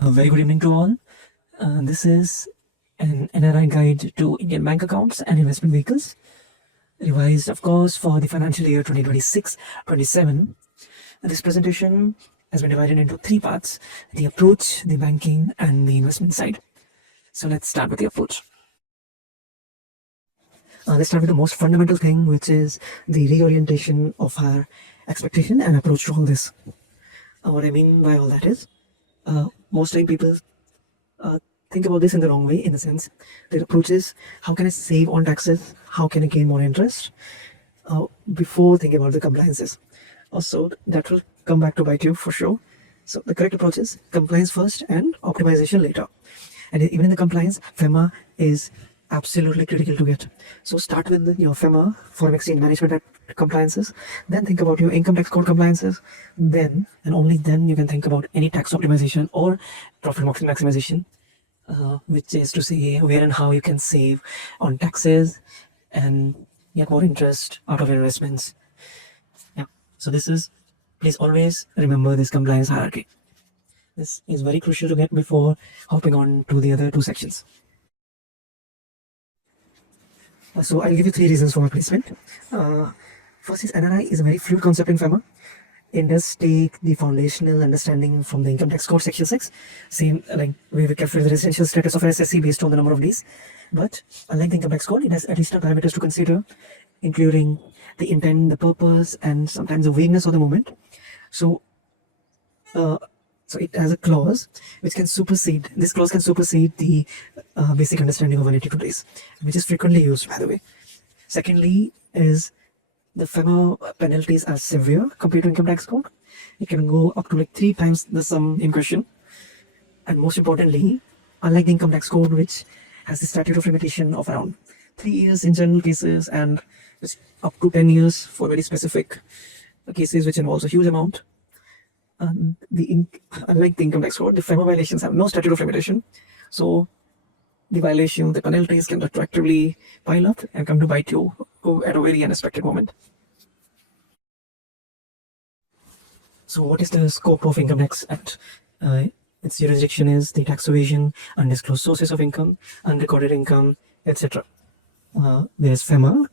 A very good evening to all. This is an NRI guide to Indian bank accounts and investment vehicles, revised, of course, for the financial year 2026-27. This presentation has been divided into three parts: the approach, the banking, and the investment side. So let's start with the approach. Let's start with the most fundamental thing, which is the reorientation of our expectation and approach to all this. What I mean by all that is, most time people think about this in the wrong way, in the sense their approach is, how can I save on taxes, how can I gain more interest, before thinking about the compliances. Also, that will come back to bite you for sure. So the correct approach is compliance first and optimization later. And even in the compliance, FEMA is absolutely critical to get. So start with your FEMA, Foreign Exchange Management Act compliances, then think about your income tax code compliances, then and only then you can think about any tax optimization or profit maximization, which is to say where and how you can save on taxes and get more interest out of your investments. Yeah. So this is, please always remember this compliance hierarchy. This is very crucial to get before hopping on to the other two sections. So I'll give you three reasons for my placement. First is, NRI is a very fluid concept in FEMA. It does take the foundational understanding from the income tax code section 6, same like we calculate the residential status of an SSC based on the number of days. But unlike the income tax code, it has additional parameters to consider, including the intent, the purpose, and sometimes the vagueness of the moment. So it has a clause which can supersede, this clause can supersede the basic understanding of 182 days, which is frequently used, by the way. Secondly is, the FEMA penalties are severe compared to income tax code. It can go up to like 3 times the sum in question. And most importantly, unlike the income tax code, which has the statute of limitation of around 3 years in general cases and up to 10 years for very specific cases which involves a huge amount, unlike the income tax code, the FEMA violations have no statute of limitation. So the violation, the penalties can retroactively pile up and come to bite you at a very unexpected moment. So what is the scope of Income Tax Act? Its jurisdiction is the tax evasion, undisclosed sources of income, unrecorded income, etc. There's FEMA.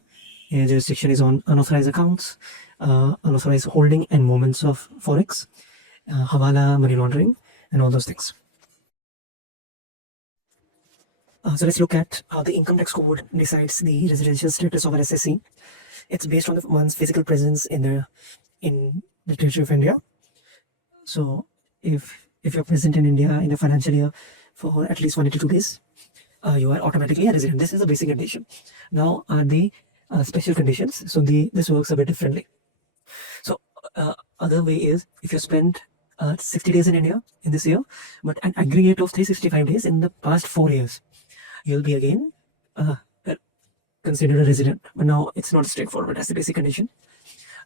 Its jurisdiction is on unauthorized accounts, unauthorized holding and movements of forex, hawala, money laundering, and all those things. So let's look at how the income tax code decides the residential status of an SSC. It's based on one's physical presence in the territory of India. So if you're present in India in a financial year for at least 182 days, you are automatically a resident. This is a basic condition. Now are the special conditions. So this works a bit differently. So other way is, if you spend 60 days in India in this year, but an aggregate of 365 days in the past 4 years, you'll be again considered a resident. But now it's not straightforward as the basic condition.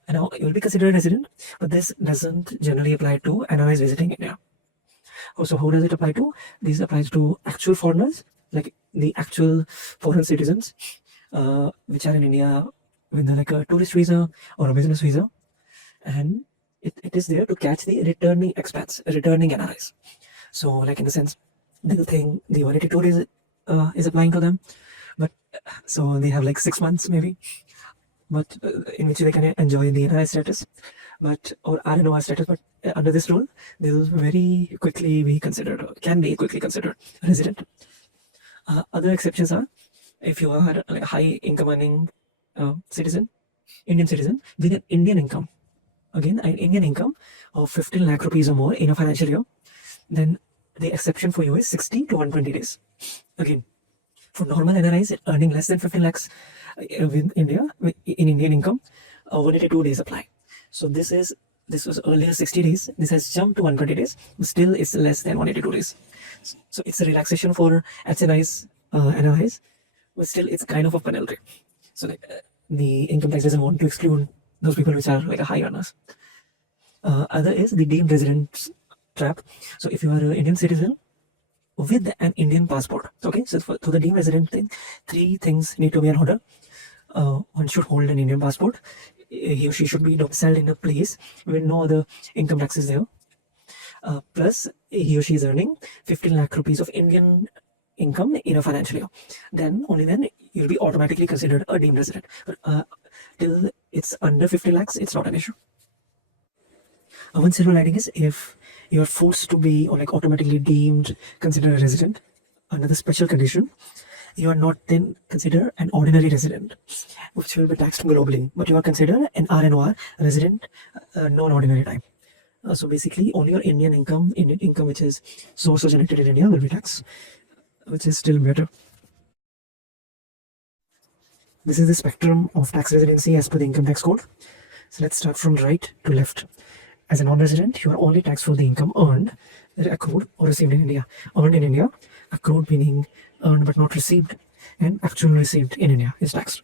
And now you'll be considered a resident, but this doesn't generally apply to NRIs visiting India. Also, who does it apply to? This applies to actual foreigners, like the actual foreign citizens, which are in India with like a tourist visa or a business visa. And it is there to catch the returning expats, returning NRIs. So like in the sense, they'll think the 182 days is applying to them, but so they have like 6 months maybe, but in which they can enjoy the NRI status, but or RNOI status. But under this rule, they will very quickly be considered, or can be quickly considered a resident. Other exceptions are, if you are like a high income earning citizen, Indian citizen with an Indian income, again an Indian income of 15 lakh rupees or more in a financial year, then the exception for you is 60 to 120 days. Again, for normal NRIs earning less than 15 lakhs in Indian income, 182 days apply. So this was earlier 60 days. This has jumped to 120 days, but still it's less than 182 days. So it's a relaxation for HNIs, NRIs, but still it's kind of a penalty. So like, the income tax doesn't want to exclude those people which are like a high earners. Other is the deemed residence trap. So if you are an Indian citizen with an Indian passport, okay, so for the deemed resident thing, 3 things need to be in order. One should hold an Indian passport. He or she should be domiciled in a place where no other income tax is there. plus he or she is earning 15 lakh rupees of Indian income in a financial year, then only then you'll be automatically considered a deemed resident. But till it's under 50 lakhs, it's not an issue. One silver lining is if you're forced to be or like automatically deemed considered a resident under the special condition, you are not then considered an ordinary resident, which will be taxed globally, but you are considered an RNOR resident, non-ordinary type. So basically, only your Indian income which is source or generated in India will be taxed, which is still better. This is the spectrum of tax residency as per the income tax code. So let's start from right to left. As a non-resident, you are only taxed for the income earned, accrued, or received in India. Earned in India, accrued meaning earned but not received, and actually received in India is taxed.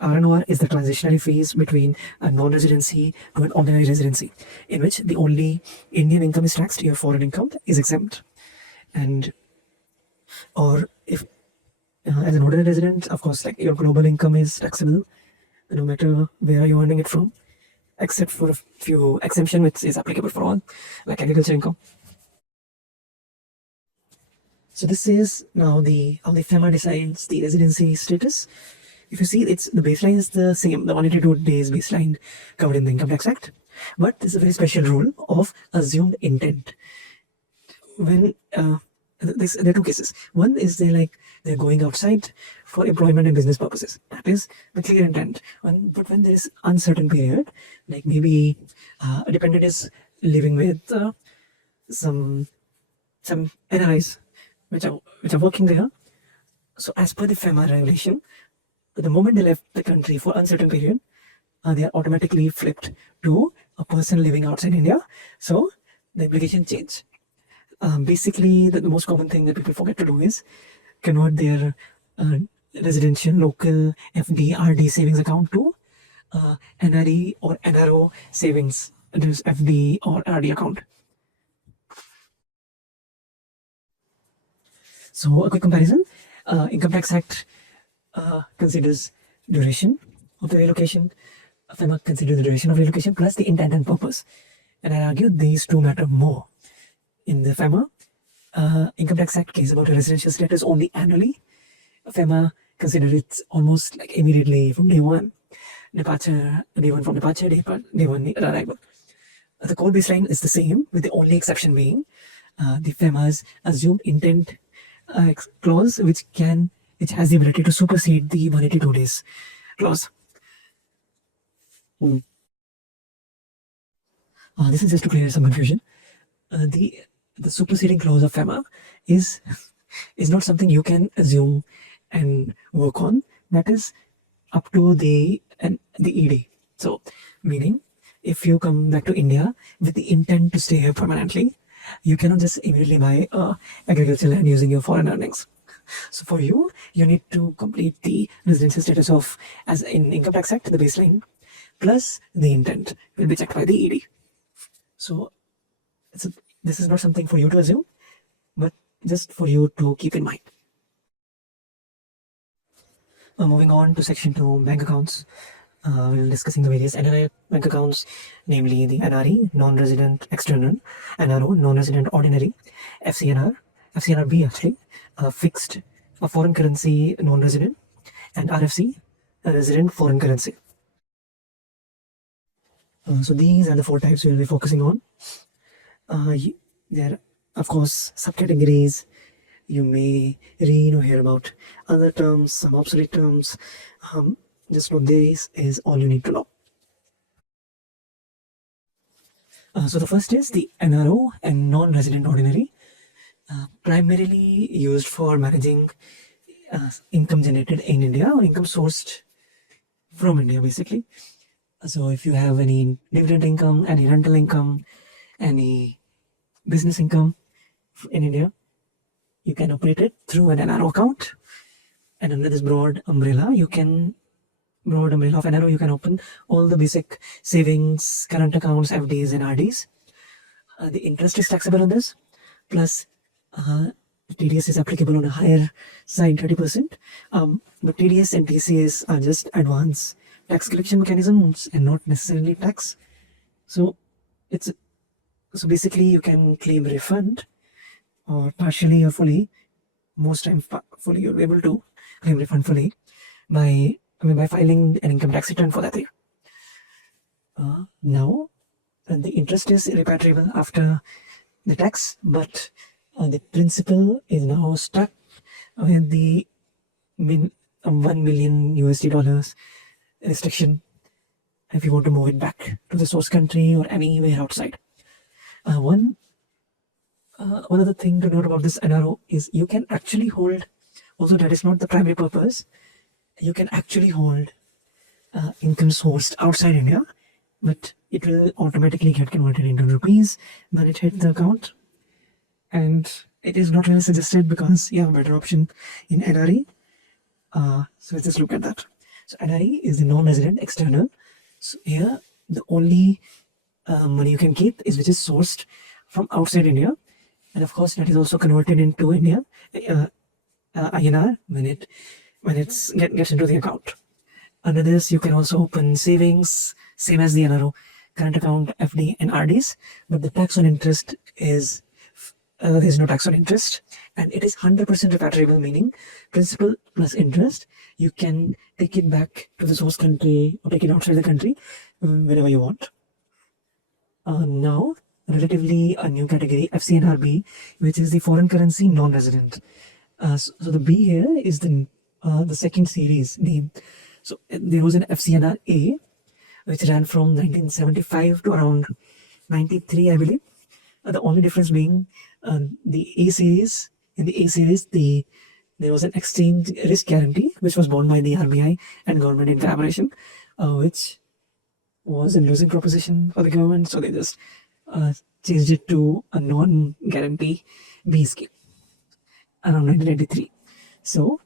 RNOR is the transitionary phase between a non-residency to an ordinary residency, in which the only Indian income is taxed, your foreign income is exempt. And or if as an ordinary resident, of course, like your global income is taxable, no matter where you're earning it from, except for a few exemption which is applicable for all, like agriculture income. So this is now how the FEMA decides the residency status. If you see, it's the baseline is the same, the 182 days baseline covered in the Income Tax Act, but there's a very special rule of assumed intent. When there are two cases. One is they're going outside for employment and business purposes. That is the clear intent. But when there is uncertain period, like maybe a dependent is living with some NRIs which are working there. So as per the FEMA regulation, the moment they left the country for uncertain period, they are automatically flipped to a person living outside India. So the implication change. Basically, the most common thing that people forget to do is convert their residential local FD, RD savings account to NRI or NRO savings, there's FD or RD account. So a quick comparison, Income Tax Act considers duration of the relocation, FEMA considers the duration of relocation plus the intent and purpose. And I argue these two matter more. In the FEMA, Income Tax Act cares about a residential status only annually. FEMA considers it almost like immediately from day one. Day one from departure, day one arrival. The core baseline is the same, with the only exception being the FEMA's assumed intent clause, which has the ability to supersede the 182 days clause. This is just to clear some confusion. The superseding clause of FEMA is not something you can assume and work on. That is up to the ED. So, meaning, if you come back to India with the intent to stay here permanently, you cannot just immediately buy agricultural land using your foreign earnings. So for you need to complete the residential status of, as in Income Tax Act, the baseline, plus the intent will be checked by the ED. So this is not something for you to assume, but just for you to keep in mind. Moving on to section 2, bank accounts. We're discussing the various NRI bank accounts, namely the NRE, non-resident external, NRO, non-resident ordinary, FCNRB actually, fixed, a foreign currency non-resident, and RFC, a resident foreign currency. So these are the 4 types we'll be focusing on. There are, of course, subcategories. You may read or hear about other terms, some obsolete terms. Just know this is all you need to know. So the first is the NRO and non-resident ordinary, primarily used for managing income generated in India or income sourced from India, basically. So if you have any dividend income, any rental income, any business income in India, you can operate it through an NRO account. And under this broad umbrella of NRO, you can open all the basic savings, current accounts, FDs and RDs. The interest is taxable on this, plus TDS is applicable on a higher side, 30%. But TDS and TCS are just advanced tax collection mechanisms and not necessarily tax. So it's So basically you can claim refund or partially or fully. Most times fully you'll be able to claim refund fully by filing an income tax return for that year. Now the interest is repatriable after the tax, but the principal is now stuck with the 1 million USD dollars restriction if you want to move it back to the source country or anywhere outside. One other thing to note about this NRO is you can actually hold, although that is not the primary purpose, you can actually hold income sourced outside India, but it will automatically get converted into rupees when it hits the account. And it is not really suggested because you have a better option in NRI. So let's just look at that. So NRI is the non-resident external. So here the only money you can keep is which is sourced from outside India, and of course that is also converted into India INR when it gets into the account. Under this you can also open savings, same as the NRO, current account, FD and RDs, but the tax on interest is there's no tax on interest, and it is 100% repatriable, meaning principal plus interest. You can take it back to the source country or take it outside the country whenever you want. Now, relatively a new category, FCNRB, which is the foreign currency non-resident. So the B here is the second series name. So there was an FCNRA, which ran from 1975 to around 93, I believe. The only difference being the A series. In the A series, there was an exchange risk guarantee, which was borne by the RBI and government in collaboration, which was a losing proposition for the government, so they just changed it to a non-guarantee B scheme around 1993. So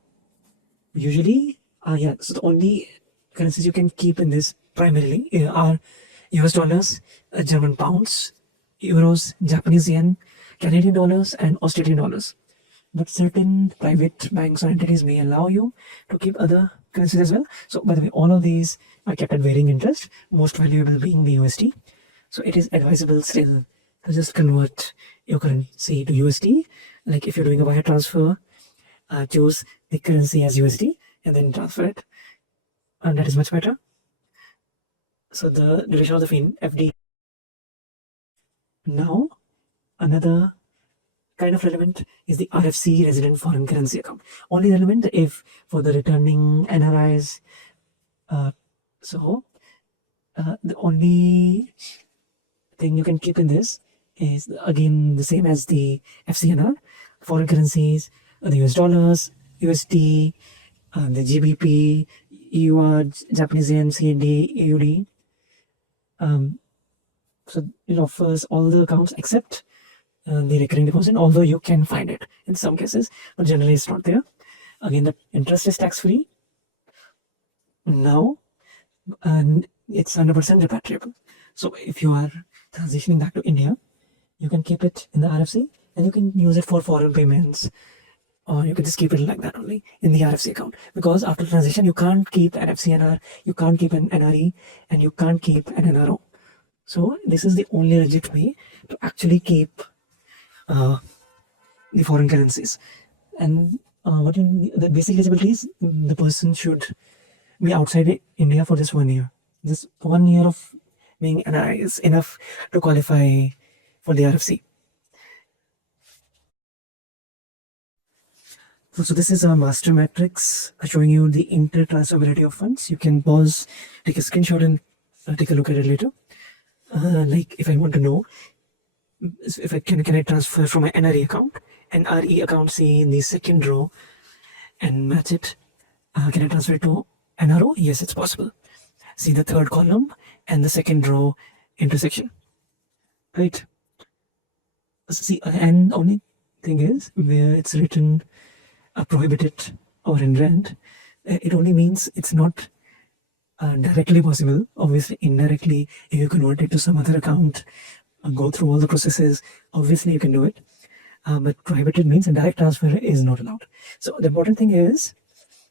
usually, so the only currencies you can keep in this primarily are US dollars, German pounds, euros, Japanese yen, Canadian dollars, and Australian dollars. But certain private banks or entities may allow you to keep other currencies as well. So by the way, all of these are kept at varying interest, most valuable being the USD. So it is advisable still to just convert your currency to USD. Like if you're doing a wire transfer, choose the currency as USD and then transfer it. And that is much better. So the duration of the FD. Now, another kind of relevant is the RFC, resident foreign currency account. Only relevant if for the returning NRIs. The only thing you can keep in this is again the same as the FCNR, foreign currencies, the US dollars, USD, the GBP, EUR, Japanese yen, CND, AUD. So it offers all the accounts except the recurring deposit, although you can find it in some cases, but generally it's not there. Again, the interest is tax-free. Now, and it's 100% repatriable. So if you are transitioning back to India, you can keep it in the RFC and you can use it for foreign payments, or you can just keep it like that only in the RFC account. Because after transition, you can't keep an FCNR, you can't keep an NRE, and you can't keep an NRO. So this is the only legit way to actually keep the foreign currencies. And the basic eligibility is the person should be outside India for just 1 year. Just 1 year of being NRI is enough to qualify for the RFC. So this is a master matrix showing you the inter-transferability of funds. You can pause, take a screenshot and take a look at it later. Like if I want to know if I can I transfer from my NRE account, see in the second row and match it. Can I transfer it to NRO? Yes, it's possible. See the third column and the second row intersection, right? See, and only thing is where it's written prohibited or in red, it only means it's not directly possible. Obviously, indirectly, if you convert it to some other account, go through all the processes, obviously you can do it. But prohibited means a direct transfer is not allowed. So the important thing is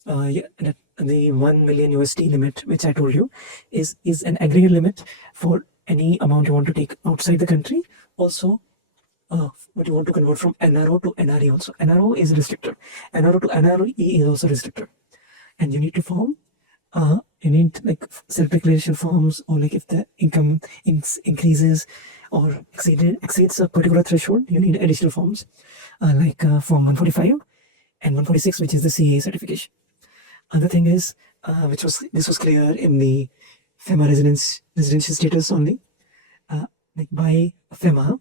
that the 1 million USD limit, which I told you, is an aggregate limit for any amount you want to take outside the country Also, what you want to convert from NRO to NRE also. NRO is restricted. NRO to NRE is also restricted. And you need to form, you need like self-declaration forms, or like if the income increases or exceeds a particular threshold, you need additional forms like Form 145 and 146, which is the CA certification. Other thing is, this was clear in the FEMA residential status only. Like by FEMA,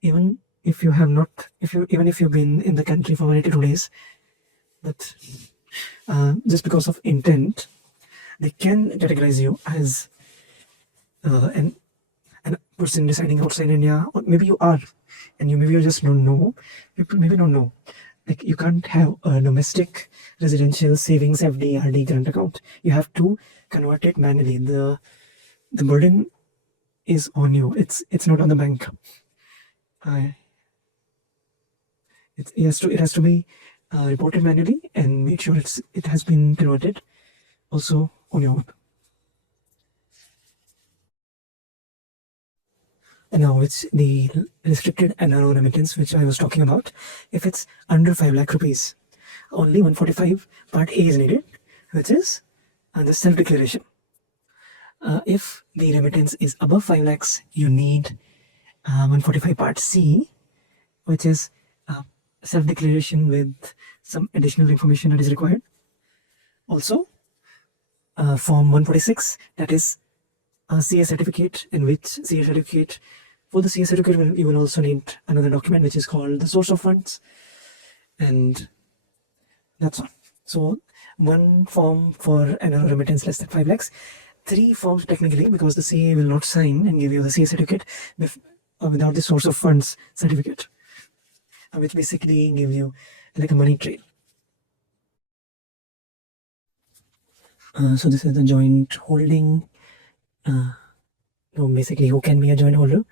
even if you have not, even if you've been in the country for 182 days, that just because of intent, they can categorize you as an person residing outside India, or maybe you are, and maybe you just don't know. People maybe don't know. Like you can't have a domestic residential savings FD, RD, current account. You have to convert it manually. The burden is on you. It's not on the bank. It has to be reported manually and make sure it has been converted also on your own. And now it's the restricted NRO remittance, which I was talking about. If it's under 5 lakh rupees, only 145 Part A is needed, which is the self-declaration. If the remittance is above 5 lakhs, you need 145 Part C, which is self-declaration with some additional information that is required. Also, Form 146, that is a CA certificate, in which CA certificate, for the CA certificate, you will also need another document, which is called the source of funds. And that's all. So, one form for an remittance less than 5 lakhs, 3 forms technically, because the CA will not sign and give you the CA certificate without the source of funds certificate, which basically give you like a money trail. So this is the joint holding. Basically, who can be a joint holder?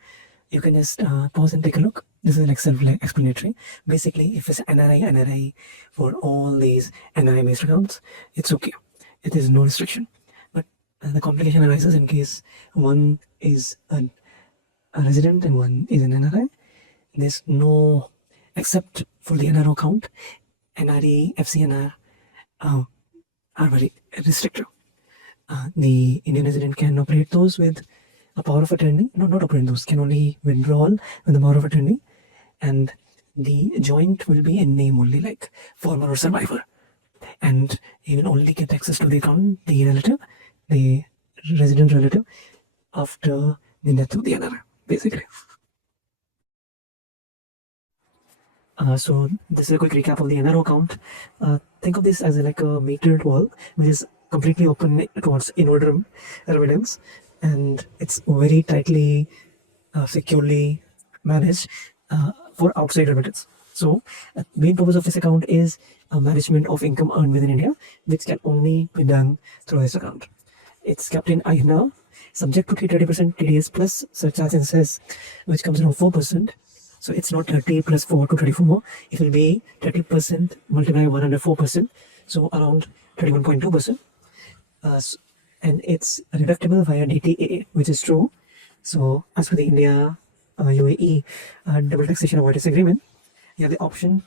You can just pause and take a look. This is like self-explanatory. Basically, if it's NRI for all these NRI-based accounts, it's okay. It is no restriction. But the complication arises in case one is a resident and one is an NRI. There's no, except for the NRO account, NRE, FCNR are very restrictive. The Indian resident can operate those with a power of attorney. No, not operate those, can only withdraw with the power of attorney. And the joint will be in name only, like former or survivor. And he will only get access to the account, the relative, the resident relative, after the death of the NRI, basically. So this is a quick recap of the NRO account. Think of this as like a metered wall, which is completely open towards inward remittance, and it's very tightly, securely managed for outside remittance. So the main purpose of this account is management of income earned within India, which can only be done through this account. It's kept in INR, subject to 30% TDS plus surcharge and cess, which comes around 4%. So it's not 30 plus 4 to 34. It will be 30% multiplied by 104%. So around 31.2%. And it's deductible via DTAA, which is true. So as for the India UAE double taxation avoidance agreement, you have the option.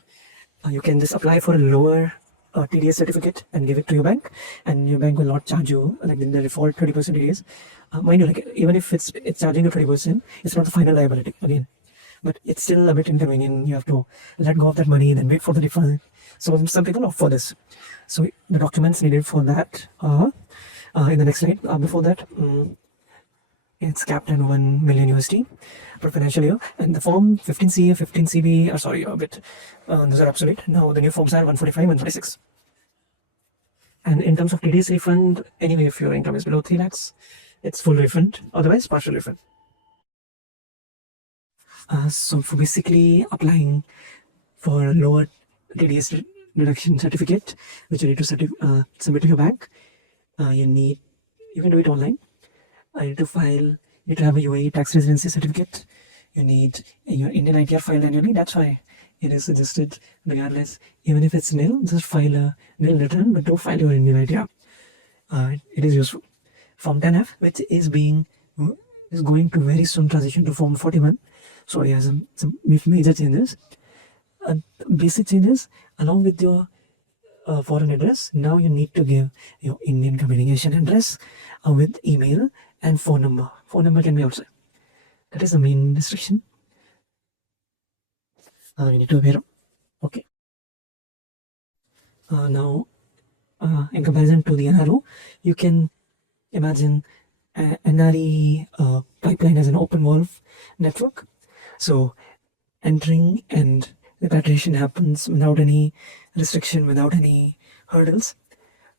You can just apply for a lower TDS certificate and give it to your bank, and your bank will not charge you like in the default 30% TDS. Mind you, like even if it's charging you 20%, it's not the final liability again. But it's still a bit inconvenient. You have to let go of that money, then wait for the refund. So some people opt for this. So the documents needed for that are in the next slide. Before that, it's capped at 1 million USD per financial year. And the form 15CA, 15CB are sorry, a bit, those are obsolete. Now the new forms are 145, 146. And in terms of TDS refund, anyway, if your income is below 3 lakhs, it's full refund, otherwise partial refund. So for basically applying for lower TDS deduction certificate, which you need to submit to your bank, you can do it online. You need to have a UAE tax residency certificate. You need your Indian ITR filed annually. That's why it is suggested, regardless, even if it's nil, just file a nil return, but don't file your Indian ITR. It is useful. Form 10F, which is going to very soon transition to Form 41. sorry, has some major changes. Basic changes, along with your foreign address, now you need to give your Indian communication address with email and phone number. Phone number can be outside. That is the main restriction you need to be aware of. Okay. Now, in comparison to the NRO, you can imagine NRI pipeline as an open valve network. So entering and repatriation happens without any restriction, without any hurdles.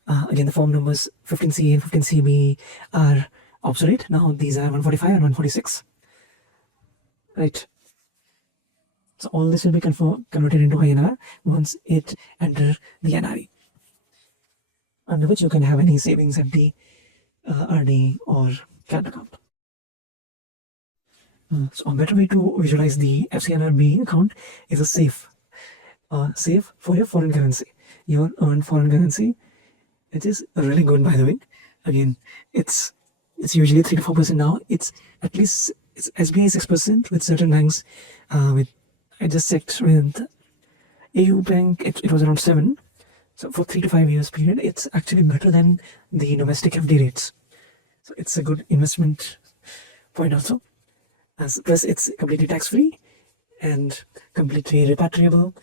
Again, the form numbers 15C and 15CB are obsolete. Now these are 145 and 146. Right. So all this will be converted into INR once it enters the NRI, under which you can have any savings, FD, RD, or current account. So a better way to visualize the FCNRB account is a safe. Safe for your foreign currency. Your earned foreign currency, which is really good, by the way. Again, it's usually 3 to 4% now. It's at least it's SBI 6% with certain banks. I just checked with AU Bank, it was around 7. So for 3 to 5 years period, it's actually better than the domestic FD rates. So it's a good investment point also. Plus it's completely tax-free and completely repatriable.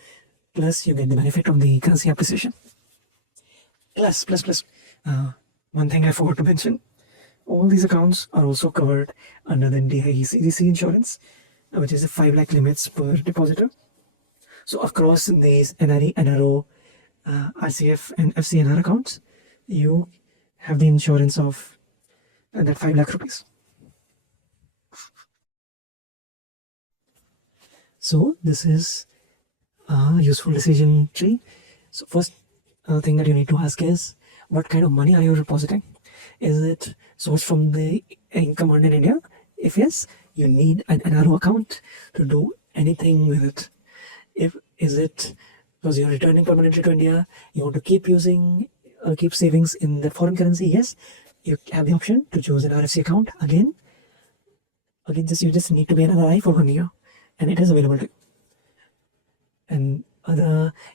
Plus you get the benefit of the currency appreciation. Plus, one thing I forgot to mention, all these accounts are also covered under the DICGC insurance, which is the 5 lakh limits per depositor. So across these NRI, NRO, RCF and FCNR accounts, you have the insurance of that 5 lakh rupees. So this is a useful decision tree. So first thing that you need to ask is, what kind of money are you depositing? Is it sourced from the income earned in India? If yes, you need an NRO account to do anything with it. Is it because you're returning permanently to India, you want to keep savings in the foreign currency? Yes, you have the option to choose an RFC account. Again, you just need to be an NRI for 1 year, and it is available to you. And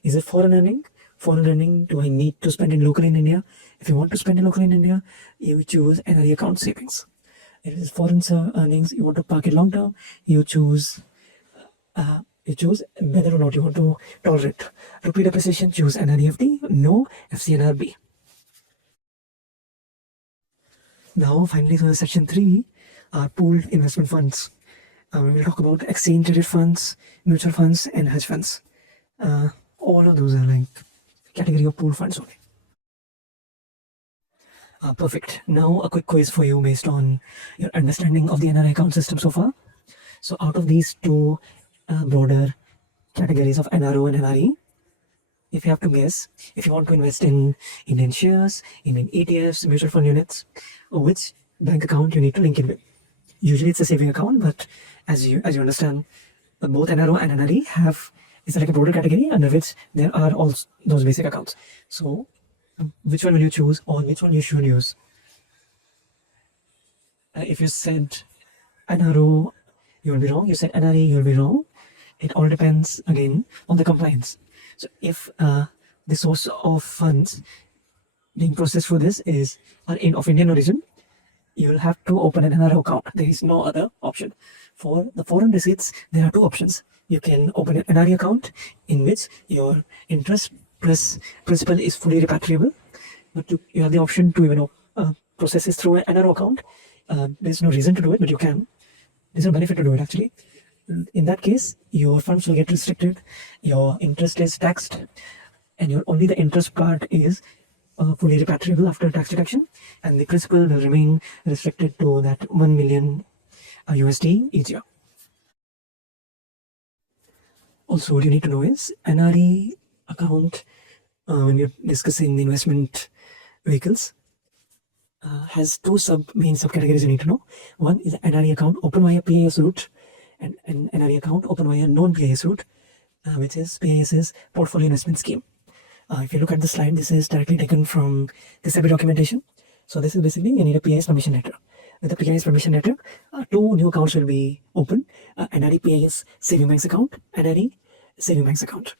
is it foreign earning? Foreign earning, do I need to spend it locally in India? If you want to spend it locally in India, you choose NRI account savings. If it is foreign earnings, you want to park it long term, you choose whether or not you want to tolerate rupee depreciation, choose NREFD, no FCNRB. Now finally, so section 3 are pooled investment funds. We will talk about exchange traded funds, mutual funds, and hedge funds. All of those are like category of pooled funds only. Perfect. Now a quick quiz for you based on your understanding of the NRI account system so far. So out of these two broader categories of NRO and NRE, if you have to guess, if you want to invest in Indian shares, Indian ETFs, mutual fund units, which bank account you need to link it with? Usually it's a saving account, but as you understand, both NRO and NRE it's like a broader category under which there are all those basic accounts. So which one will you choose, or which one you should use? If you said NRO, you will be wrong. You said NRE, you will be wrong. It all depends again on the compliance. So if the source of funds being processed for this are of Indian origin, you will have to open an NRO account. There is no other option. For the foreign receipts, there are 2 options. You can open an NRE account in which your interest plus principal is fully repatriable, but you have the option to even process this through an NRO account. There's no reason to do it, but you can. There's no benefit to do it actually. In that case, your funds will get restricted, your interest is taxed, and only the interest part is fully repatriable after tax deduction, and the principal will remain restricted to that 1 million USD each year. Also, what you need to know is NRE account, when you're discussing the investment vehicles, has 2 main subcategories you need to know. One is NRE account open via PIOs route, and an NRE account open via non-PIOs route, which is PIOs portfolio investment scheme. If you look at the slide, this is directly taken from the SEBI documentation. So this is basically, you need a PIS permission letter. with the PIOs permission letter, 2 new accounts will be open: NRI PIS saving banks account, NRI saving banks account.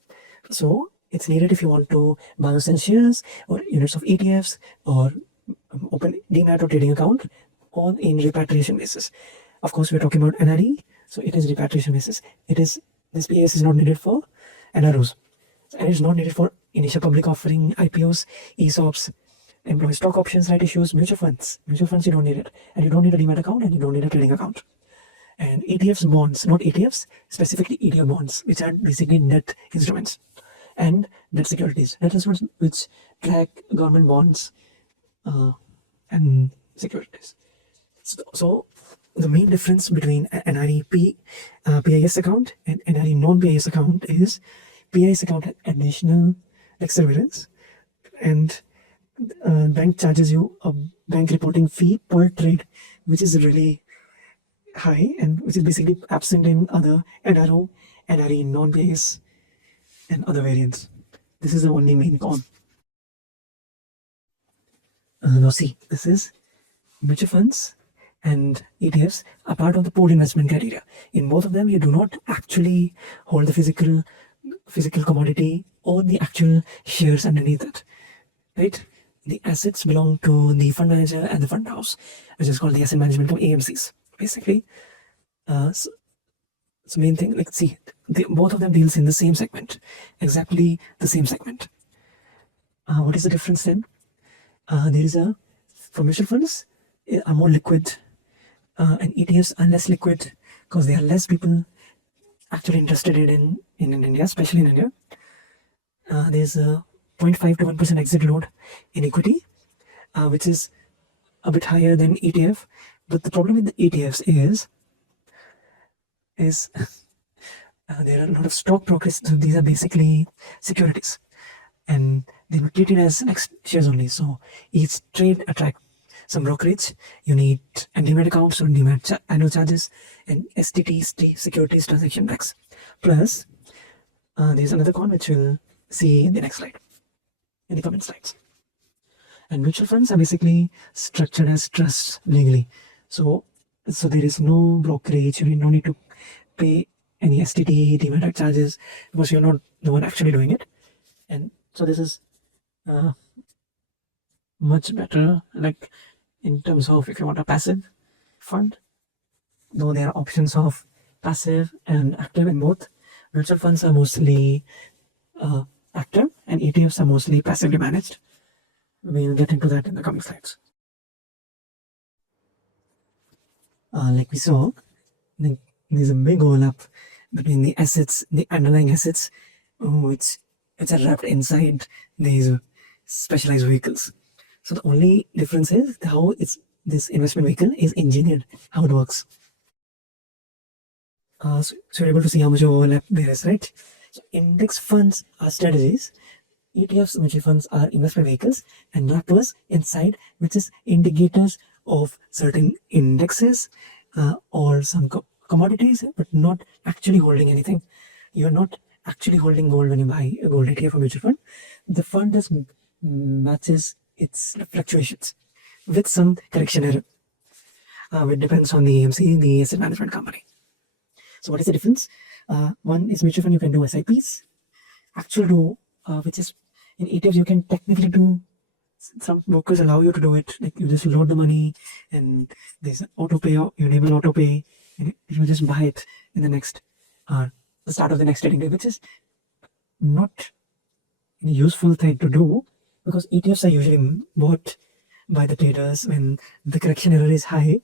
So it's needed if you want to buy some shares or units of ETFs or open demat or trading account on in repatriation basis. Of course, we're talking about NRI, so it is repatriation basis. This PIS is not needed for NROs, and it's not needed for initial public offering, IPOs, ESOPs, employee stock options, right issues, mutual funds. Mutual funds, you don't need it, and you don't need a demat account, and you don't need a trading account. And ETFs, bonds, not ETFs, specifically ETF bonds, which are basically net instruments, and debt securities, net instruments which track government bonds and securities. So the main difference between NRI PIS account and NRI non-PIS account is PIS account has additional surveillance, and bank charges you a bank reporting fee per trade, which is really high and which is basically absent in other NRO, NRI non-PIS and other variants. This is the only main con. Now see, this is mutual funds and ETFs are part of the pooled investment criteria. In both of them, you do not actually hold the physical commodity or the actual shares underneath it, right? The assets belong to the fund manager and the fund house, which is called the asset management company, AMCs. Basically, so main thing, see, both of them deals in the same segment, exactly the same segment. What is the difference then? There is for mutual funds are more liquid, and ETFs are less liquid because there are less people actually interested in India, especially in India. There's a 0.5 to 1% exit load in equity, which is a bit higher than ETF. But the problem with the ETFs is there are a lot of stock brokers. So these are basically securities, and they were treated as shares only. So each trade attract some brokerage. You need demat accounts or demat annual charges and STT securities transaction tax. Plus, there's another con which we'll see in the next slide, in the comment slides. And mutual funds are basically structured as trusts legally. So there is no brokerage. You no need to pay any STT demat charges because you're not the one actually doing it. And so this is much better, in terms of if you want a passive fund, though there are options of passive and active in both. Mutual funds are mostly active and ETFs are mostly passively managed. We'll get into that in the coming slides. Like we saw, there's a big overlap between the assets, the underlying assets, which are wrapped inside these specialized vehicles. So the only difference is how this investment vehicle is engineered, how it works. So you're able to see how much overlap there is, right? So index funds are strategies, ETFs, mutual funds are investment vehicles, and wrappers inside, which is indicators of certain indexes or some commodities, but not actually holding anything. You're not actually holding gold when you buy a gold ETF or mutual fund. The fund just matches its fluctuations with some correction error, which depends on the AMC, the asset management company. So what is the difference? One is mutual fund, you can do SIPs, which is in ETFs you can technically do. Some brokers allow you to do it, you just load the money and there's auto pay, you enable auto pay, and you just buy it in the start of the next trading day, which is not a useful thing to do because ETFs are usually bought by the traders when the correction error is high.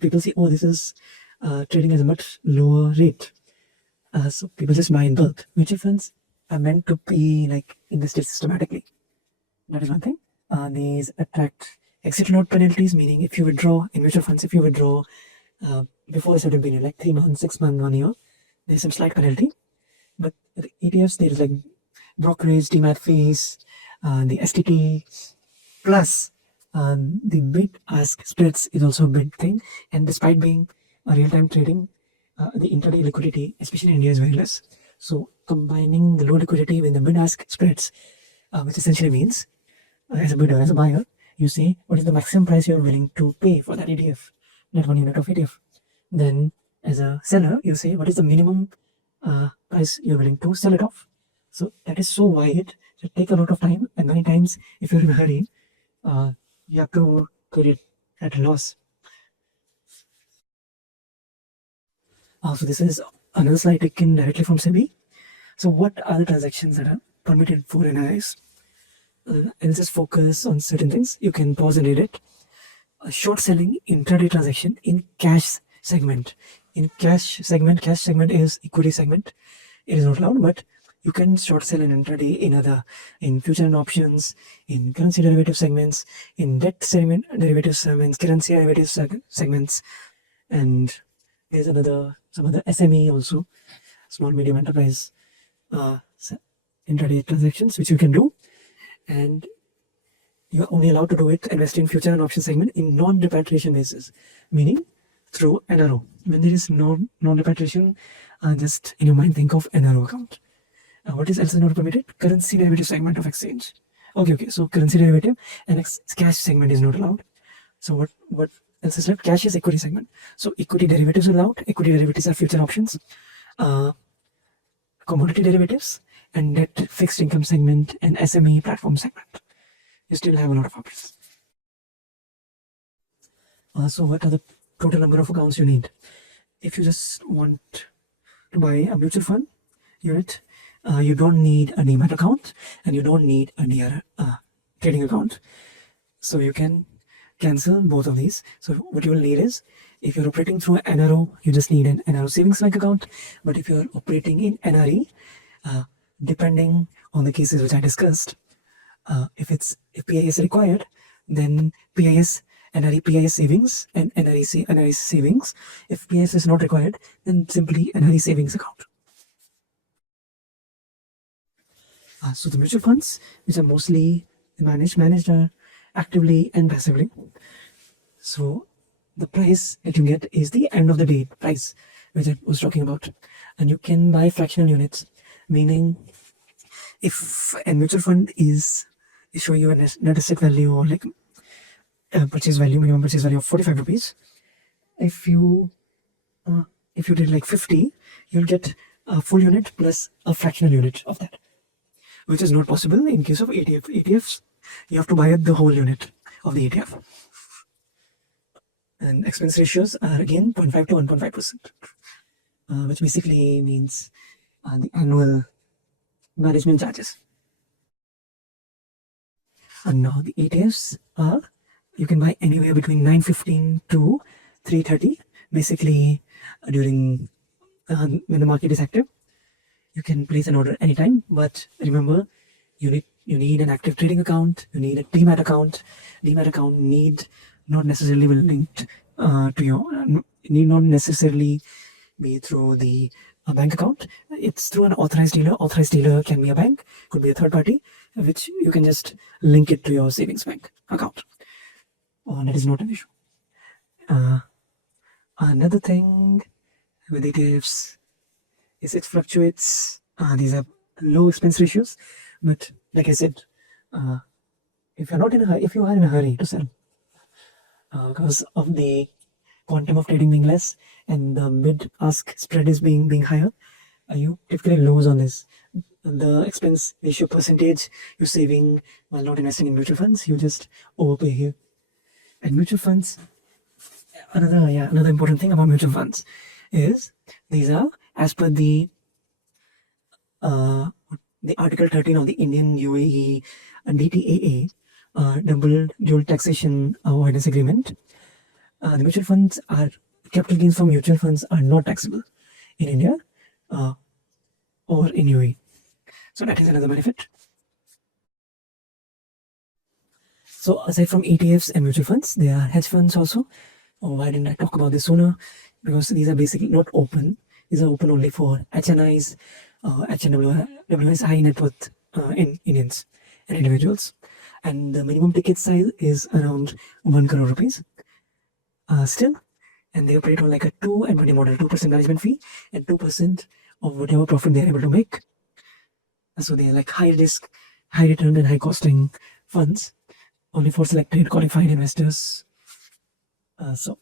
People see, oh, this is trading at a much lower rate. So people just buy in bulk. Mutual funds are meant to be invested systematically. That is one thing. These attract exit load penalties, meaning if you withdraw in mutual funds, before a certain period, 3 months, 6 months, 1 year, there's some slight penalty. But the ETFs, there's brokerage, demat fees, the STT, plus the bid-ask spreads is also a big thing. And despite being a real-time trading, the intraday liquidity, especially in India, is very less. So combining the low liquidity with the bid-ask spreads, which essentially means as a bidder, as a buyer, you say what is the maximum price you're willing to pay for that ETF. net 1 unit of ETF. Then as a seller, you say what is the minimum price you're willing to sell it off. So that is so wide, it takes a lot of time, and many times if you're in a hurry, you have to get it at a loss. So this is another slide taken directly from SEBI. So what are the transactions that are permitted for NRIs? I'll just focus on certain things. You can pause and read it. Short selling intraday transaction in cash segment. In cash segment is equity segment. It is not allowed, but you can short sell an intraday in future and options, in currency derivative segments, in debt segment derivative segments, currency derivative segments, and there's some other SME also, small medium enterprise intraday transactions which you can do, and you are only allowed to do it invest in future and option segment in non-repatriation basis, meaning through NRO. When there is non-repatriation, just in your mind think of NRO account. What is also not permitted? Currency derivative segment of exchange. Okay. So currency derivative and cash segment is not allowed. So what else is left? Cash is equity segment. So equity derivatives are allowed. Equity derivatives are future options, commodity derivatives, and debt fixed income segment and SME platform segment. You still have a lot of options. So what are the total number of accounts you need? If you just want to buy a mutual fund unit, you don't need a demat account and you don't need a trading account. So you can cancel both of these. So what you will need is, if you're operating through NRO, you just need an NRO savings bank account. But if you're operating in NRE, depending on the cases which I discussed, if PIS is required, then PIS, NRE PIS savings and NRI savings. If PIS is not required, then simply NRE savings account. So the mutual funds, which are mostly managed actively and passively. So the price that you get is the end of the day price, which I was talking about. And you can buy fractional units, meaning if a mutual fund is showing you a net asset value or like minimum purchase value of 45 rupees, if you did like 50, you'll get a full unit plus a fractional unit of that, which is not possible in case of ETF. ETFs, you have to buy the whole unit of the ETF. And expense ratios are again 0.5 to 1.5%, which basically means the annual management charges. And now the ETFs are, you can buy anywhere between 9:15 to 3:30, basically during when the market is active. You can place an order anytime, but remember, you need an active trading account, you need a demat account. Demat account need not necessarily be linked need not necessarily be through the bank account. It's through an authorized dealer. Authorized dealer can be a bank, could be a third party, which you can just link it to your savings bank account. That is not an issue. Another thing with ETFs is it fluctuates. These are low expense ratios, but like I said, if you are in a hurry to sell, because of the quantum of trading being less and the bid-ask spread is being higher, you typically lose on this. The expense ratio percentage you're saving while not investing in mutual funds, you just overpay here. And mutual funds, another important thing about mutual funds is these are as per the Article 13 of the Indian UAE and DTAA, double dual taxation avoidance agreement. The mutual funds capital gains from mutual funds are not taxable in India or in UAE. So that is another benefit. So aside from ETFs and mutual funds, there are hedge funds also. Why didn't I talk about this sooner? Because these are basically not open. These are open only for HNIs, HNWs, high net worth Indians and individuals. And the minimum ticket size is around 1 crore rupees. Still, and they operate on like a 2 and 20 model, 2% management fee and 2% of whatever profit they're able to make. So they're like high risk, high return and high costing funds only for selected qualified investors. So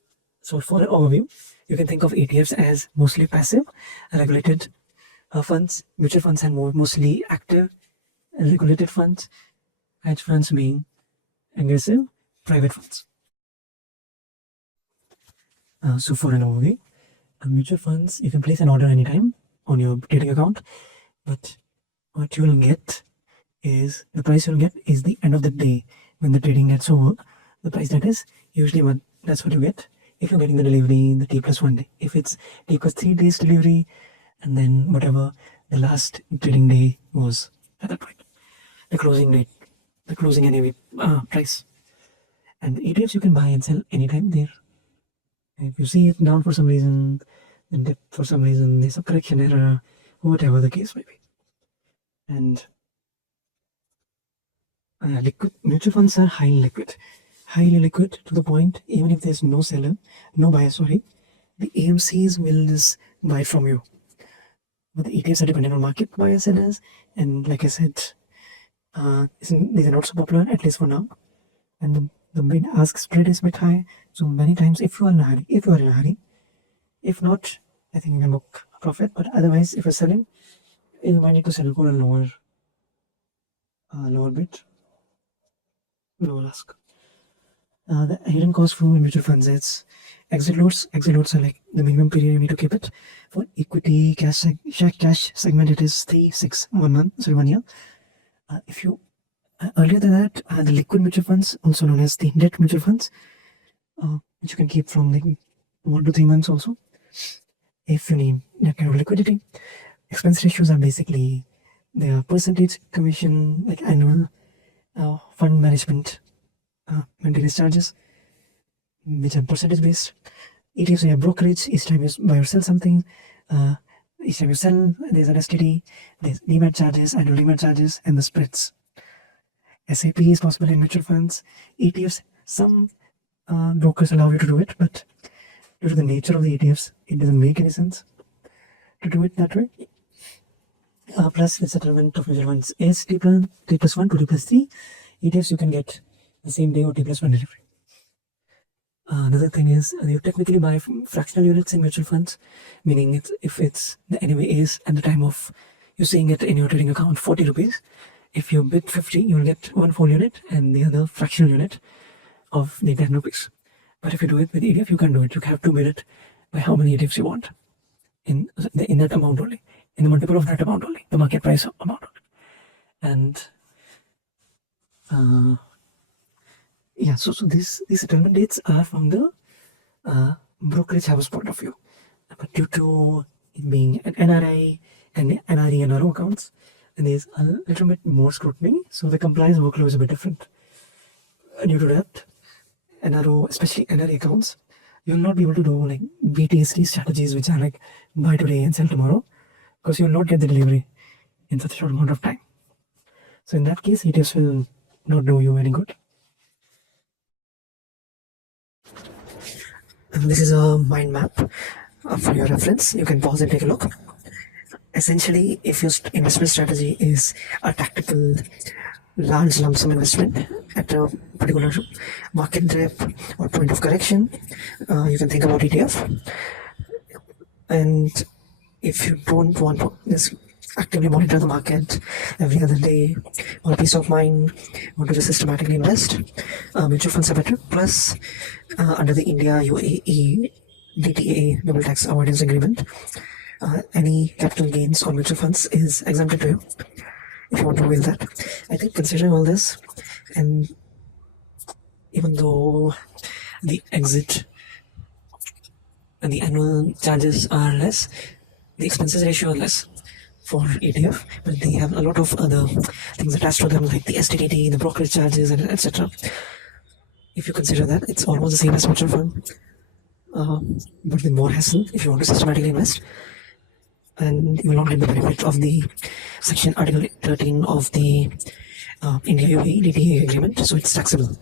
So for an overview, you can think of ETFs as mostly passive, regulated funds, mutual funds, and mostly active, regulated funds, hedge funds being aggressive, private funds. So for an overview, mutual funds, you can place an order anytime on your trading account, but what you will get is the price you'll get is the end of the day when the trading gets over. The price that is usually that's what you get if you're getting the delivery in the T+1 day. If it's T+3 days delivery, and then whatever the last trading day was at that point, the closing date, the closing NAV price. And the ETFs you can buy and sell anytime there. If you see it down for some reason, then dip for some reason, there's a correction error, whatever the case may be. And liquid mutual funds are highly liquid to the point even if there's no buyer, the AMCs will just buy from you. But the ETFs are dependent on market buyers, sellers, and like I said, these are not so popular, at least for now. And the bid-ask spread is a bit high, so many times if you are in a hurry, if not, I think you can book a profit. But otherwise, if you're selling, you might need to sell for a lower bid, lower ask. The hidden cost for mutual funds is exit loads. Exit loads are like the minimum period you need to keep it. For equity cash segment, it is 1 year. If you earlier than that, the liquid mutual funds, also known as the debt mutual funds, which you can keep from like 1 to 3 months also, if you need that kind of liquidity. Expense ratios are basically the percentage commission, like annual fund management maintenance charges, which are percentage based. ETFs are brokerage. Each time you buy or sell something, each time you sell, there's an STD, there's demat charges, annual demat charges, and the spreads. SIP is possible in mutual funds. ETFs, some brokers allow you to do it, but due to the nature of the ETFs, it doesn't make any sense to do it that way. Plus, the settlement of mutual funds is T+1 to T+3. ETFs you can get the same day or T+1 delivery. Another thing is you technically buy fractional units in mutual funds, meaning if it's the NAV is at the time of you seeing it in your trading account 40 rupees. If you bid 50, you'll get 1 full unit and the other fractional unit of the 10 rupees. But if you do it with ETF, you can do it. You have to bid it by how many ETFs you want in that amount only, in the multiple of that amount only, the market price amount only. And so these settlement dates are from the brokerage house point of view. But due to it being an NRI and NRI and NRO accounts, and there's a little bit more scrutiny, so the compliance workload is a bit different. Due to that, NRO, especially NRI accounts, you'll not be able to do like BTST strategies, which are like buy today and sell tomorrow, because you'll not get the delivery in such a short amount of time. So in that case, ETFs will not do you any good. And this is a mind map for your reference. You can pause and take a look. Essentially, if your investment strategy is a tactical large lump sum investment at a particular market dip or point of correction, you can think about ETF. And if you don't want to just actively monitor the market every other day or peace of mind, want to just systematically invest, mutual funds are better. Plus, under the India UAE DTA double tax avoidance agreement, any capital gains on mutual funds is exempted to you if you want to avail that. I think considering all this, and even though the exit and the annual charges are less, the expenses ratio are less for ETF, but they have a lot of other things attached to them, like the STD, the brokerage charges, and etc. If you consider that, it's almost the same as mutual fund, but with more hassle if you want to systematically invest. And you will not get the benefit of the section Article 13 of the India UAE DTA agreement, so it's taxable.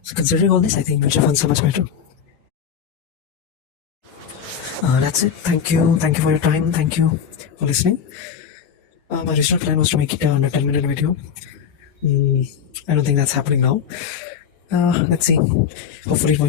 So considering all this, I think mutual funds are much better. That's it. Thank you for your time. Thank you for listening. My original plan was to make it under 10-minute video. I don't think that's happening now. Let's see. Hopefully